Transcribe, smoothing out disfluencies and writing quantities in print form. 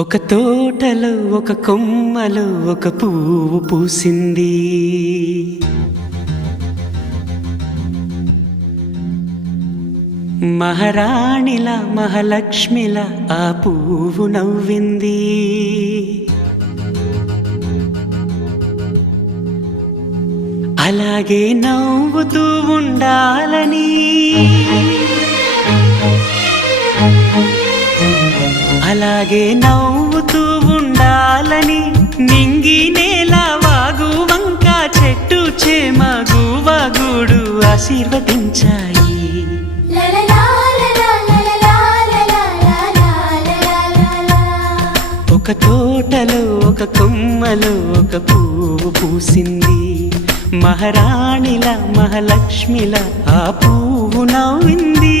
ఒక తోటలో ఒక కొమ్మలో ఒక పువ్వు పూసింది. మహారాణిలా మహాలక్ష్మిలా ఆ పువ్వు నవ్వింది. అలాగే నవ్వుతూ ఉండాలని, అలాగే నవ్వుతూ ఉండాలని నింగి నేల వాగు వంక చెట్టు చేమ గువగూడు ఆశీర్వదించాయి. ఒక తోటలో ఒక కొమ్మలో ఒక పువ్వు పూసింది. మహారాణిలా మహాలక్ష్మిలా ఆ పువ్వు నవ్వింది.